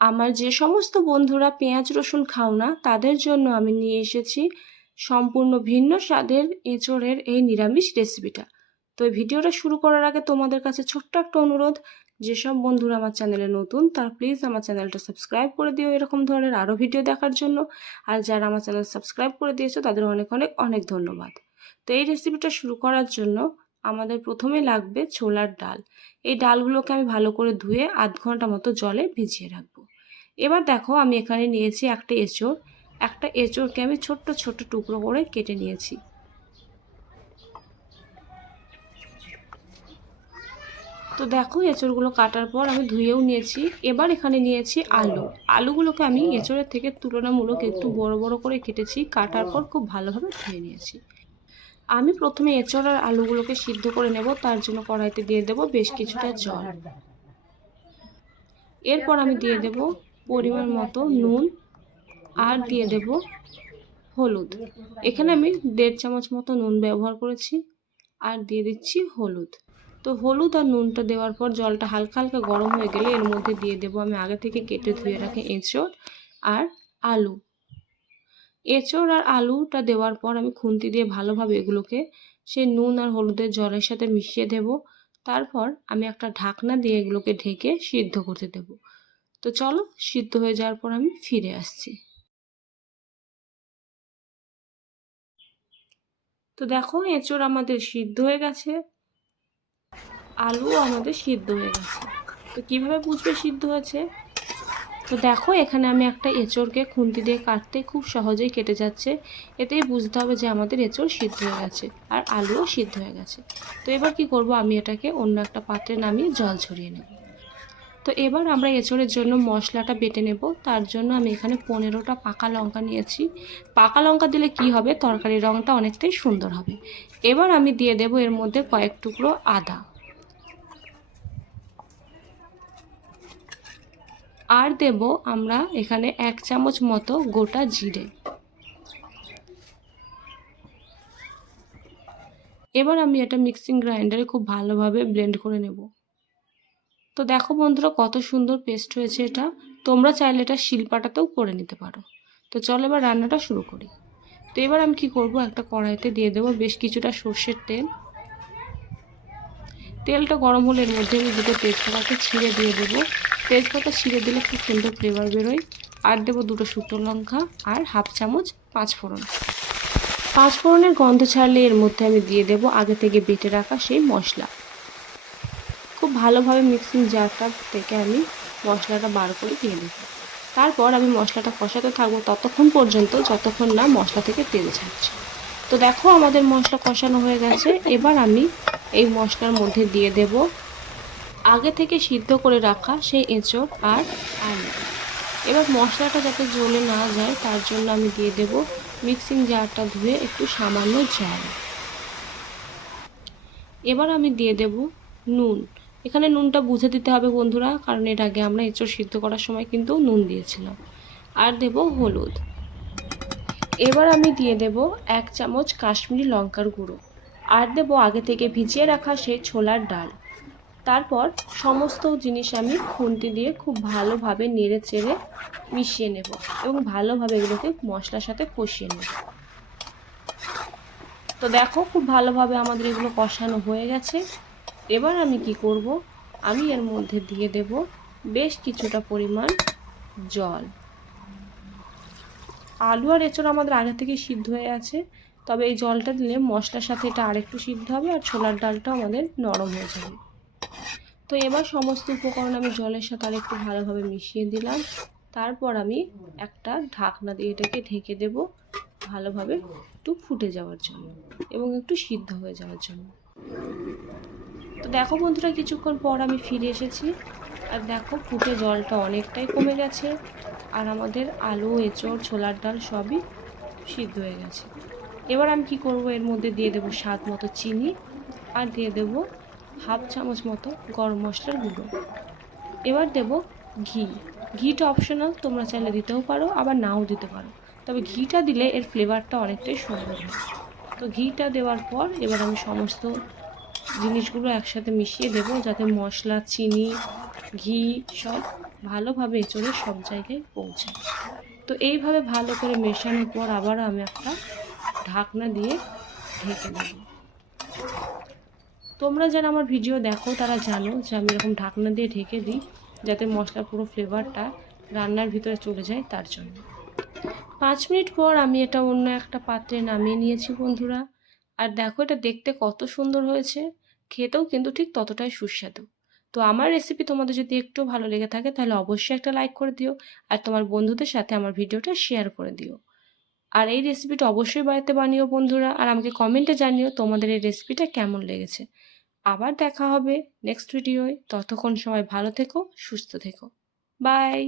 আমার যে সমস্ত বন্ধুরা পেঁয়াজ রসুন খাও না তাদের জন্য আমি নিয়ে এসেছি সম্পূর্ণ ভিন্ন স্বাদের এঁচোড়ের এই নিরামিষ রেসিপিটা। তো এই ভিডিওটা শুরু করার আগে তোমাদের কাছে ছোট্ট একটা অনুরোধ, যেসব বন্ধুরা আমার চ্যানেলে নতুন তারা প্লিজ আমার চ্যানেলটা সাবস্ক্রাইব করে দিও এরকম ধরনের আরও ভিডিও দেখার জন্য। আর যারা আমার চ্যানেল সাবস্ক্রাইব করে দিয়েছো তাদের অনেক অনেক অনেক ধন্যবাদ। তো এই রেসিপিটা শুরু করার জন্য আমাদের প্রথমে লাগবে ছোলার ডাল। এই ডালগুলোকে আমি ভালো করে ধুয়ে আধ ঘন্টা মতো জলে ভিজিয়ে রাখবো। এবার দেখো আমি এখানে নিয়েছি একটা এঁচোড়কে আমি ছোট্ট ছোট্ট টুকরো করে কেটে নিয়েছি। তো দেখো এঁচোড়গুলো কাটার পর আমি ধুয়েও নিয়েছি। এবার এখানে নিয়েছি আলুগুলোকে আমি এঁচোড়ের থেকে তুলনামূলক একটু বড় বড় করে কেটেছি, কাটার পর খুব ভালোভাবে ধুয়ে নিয়েছি। আমি প্রথমে এঁচোড় আর আলুগুলোকে সিদ্ধ করে নেব, তার জন্য কড়াইতে দিয়ে দেব বেশ কিছুটা জল। এরপর আমি দিয়ে দেব পরিমাণ মতো নুন আর দিয়ে দেব হলুদ। এখানে আমি 1.5 চামচ মতো নুন ব্যবহার করেছি আর দিয়ে দিচ্ছি হলুদ। তো হলুদ আর নুনটা দেওয়ার পর জলটা হালকা হালকা গরম হয়ে গেলে এর মধ্যে দিয়ে দেব আমি আগে থেকে কেটে ধুয়ে রাখা এঁচোড় আর আলু। এঁচোড় আর আলুটা দেওয়ার পর আমি খুন্তি দিয়ে ভালোভাবে এগুলোকে সেই নুন আর হলুদের জলের সাথে মিশিয়ে দেব। তারপর আমি একটা ঢাকনা দিয়ে এগুলোকে ঢেকে সিদ্ধ করতে দেব। তো চলো, সিদ্ধ হয়ে যাওয়ার পর আমি ফিরে আসছি। তো দেখো এঁচোড় আমাদের সিদ্ধ হয়ে গেছে, আলুও আমাদের সিদ্ধ হয়ে গেছে। তো কিভাবে বুঝবে সিদ্ধ হয়েছে? তো দেখো এখানে আমি একটা এঁচোড়কে খুন্তি দিয়ে কাটতে খুব সহজেই কেটে যাচ্ছে, এতেই বুঝতে হবে যে আমাদের এঁচোড় সিদ্ধ হয়ে গেছে আর আলুও সিদ্ধ হয়ে গেছে। তো এবার কি করব, আমি এটাকে অন্য একটা পাত্রে নামিয়ে জল ছড়িয়ে নেব। তো এবার আমরা এঁচোড়ের জন্য মশলাটা বেটে নেব। তার জন্য আমি এখানে 15টা পাকা লঙ্কা নিয়েছি। পাকা লঙ্কা দিলে কি হবে, তরকারির রঙটা অনেকটাই সুন্দর হবে। এবার আমি দিয়ে দেব এর মধ্যে কয়েক টুকরো আদা আর দেব আমরা এখানে 1 চামচ মতো গোটা জিরে। এবার আমি এটা মিক্সিং গ্রাইন্ডারে খুব ভালোভাবে ব্লেন্ড করে নেব। তো দেখো বন্ধুরা কত সুন্দর পেস্ট হয়েছে এটা। তোমরা চাইলে এটা শিলপাটাতেও করে নিতে পারো। তো চলো এবার রান্নাটা শুরু করি। তো এবার আমি কি করব, একটা কড়াইতে দিয়ে দেবো বেশ কিছুটা সর্ষের তেল। তেলটা গরম হলে এর মধ্যে আমি দুটো তেজপাতাকে ছিঁড়ে দিয়ে দেবো। তেজপাতা ছিঁড়ে দিলে খুব সুন্দর ফ্লেভার বেরোয়। আর দেবো 2টো শুকনো লঙ্কা আর 1/2 চামচ পাঁচফোড়ন। পাঁচফোড়নের গন্ধ ছাড়লে এর মধ্যে আমি দিয়ে দেবো আগে থেকে বেটে রাখা সেই মশলা। খুব ভালোভাবে মিক্সিং জারটা থেকে আমি মশলাটা বার করে দিয়ে দেবো। তারপর আমি মশলাটা কষাতে থাকবো ততক্ষণ পর্যন্ত যতক্ষণ না মশলা থেকে তেল ছাড়ছে। তো দেখো আমাদের মশলা কষানো হয়ে গেছে। এবার আমি এই মশলার মধ্যে দিয়ে দেব আগে থেকে সিদ্ধ করে রাখা সেই এঁচোড় আর আলু। এবার মশলাটা যাতে জ্বলে না যায় তার জন্য আমি দিয়ে দেব মিক্সিং জারটা ধুয়ে একটু সামান্য জল। এবার আমি দিয়ে দেব নুন। এখানে নুনটা বুঝে দিতে হবে বন্ধুরা, কারণ এর আগে আমরা এঁচোড় সিদ্ধ করার সময় কিন্তু নুন দিয়েছিলাম। আর দেব হলুদ। এবার আমি দিয়ে দেব 1 চামচ কাশ্মীরি লঙ্কার গুঁড়ো আর দেব আগে থেকে ভিজিয়ে রাখা সেই ছোলার ডাল। তারপর সমস্ত জিনিস আমি খুন্তি দিয়ে খুব ভালোভাবে নেড়ে চেড়ে মিশিয়ে নেব এবং ভালোভাবে এগুলোকে মশলার সাথে কষিয়ে নেব। তো দেখো খুব ভালোভাবে আমাদের এগুলো কষানো হয়ে গেছে। এবার আমি কি করব, আমি এর মধ্যে দিয়ে দেব বেশ কিছুটা পরিমাণ জল। আলু আর এঁচোড় আমাদের আগে থেকে সিদ্ধ হয়ে আছে, তবে এই জলটা দিলে মশলার সাথে এটা আরেকটু সিদ্ধ হবে আর ছোলার ডালটাও আমাদের নরম হয়ে যাবে। তো এবার সমস্ত উপকরণ আমি জলের সাথে আরেকটু ভালোভাবে মিশিয়ে দিলাম। তারপর আমি একটা ঢাকনা দিয়ে এটাকে ঢেকে দেব ভালোভাবে একটু ফুটে যাওয়ার জন্য এবং একটু সিদ্ধ হয়ে যাওয়ার জন্য। তো দেখো বন্ধুরা কিছুক্ষণ পর আমি ফিরে এসেছি আর দেখো ফুটে জলটা অনেকটাই কমে গেছে আর আমাদের আলু এঁচোড় ছোলার ডাল সবই সিদ্ধ হয়ে গেছে। এবার আমি কি করব, এর মধ্যে দিয়ে দেব স্বাদ মতো চিনি আর দিয়ে দেব 1/2 চামচ মতো গরম মশলার গুঁড়ো। এবার দেব ঘি। ঘিটা অপশনাল, তোমরা চাইলে দিতেও পারো আবার নাও দিতে পারো, তবে ঘিটা দিলে এর ফ্লেভারটা অনেকটাই সুন্দর হয়। তো ঘিটা দেওয়ার পর এবার আমি সমস্ত জিনিসগুলো একসাথে মিশিয়ে দেবো, যাতে মশলা, চিনি, ঘি সব ভালোভাবে এঁচোড়ে সব জায়গায় পৌঁছায়। তো এইভাবে ভালো করে মেশানোর পর আবারও আমি একটা ঢাকনা দিয়ে ঢেকে দেবো। তোমরা যারা আমার ভিডিও দেখো তারা জানো যে আমি এরকম ঢাকনা দিয়ে ঢেকে দিই, যাতে মশলার পুরো ফ্লেভারটা রান্নার ভিতরে চলে যায় তার জন্য। 5 মিনিট পর আমি এটা অন্য একটা পাত্রে নামিয়ে নিয়েছি বন্ধুরা। আর দেখো এটা দেখতে কত সুন্দর হয়েছে, খেতেও কিন্তু ঠিক ততটাই সুস্বাদু। তো আমার রেসিপি তোমাদের যদি একটু ভালো লেগে থাকে তাহলে অবশ্যই একটা লাইক করে দিও, আর তোমার বন্ধুদের সাথে আমার ভিডিওটা শেয়ার করে দিও। আর এই রেসিপিটা অবশ্যই বাড়িতে বানিও বন্ধুরা, আর আমাকে কমেন্টে জানিও তোমাদের এই রেসিপিটা কেমন লেগেছে। আবার দেখা হবে নেক্সট ভিডিওয়। ততক্ষণ সবাই ভালো থেকো, সুস্থ থেকো। বাই।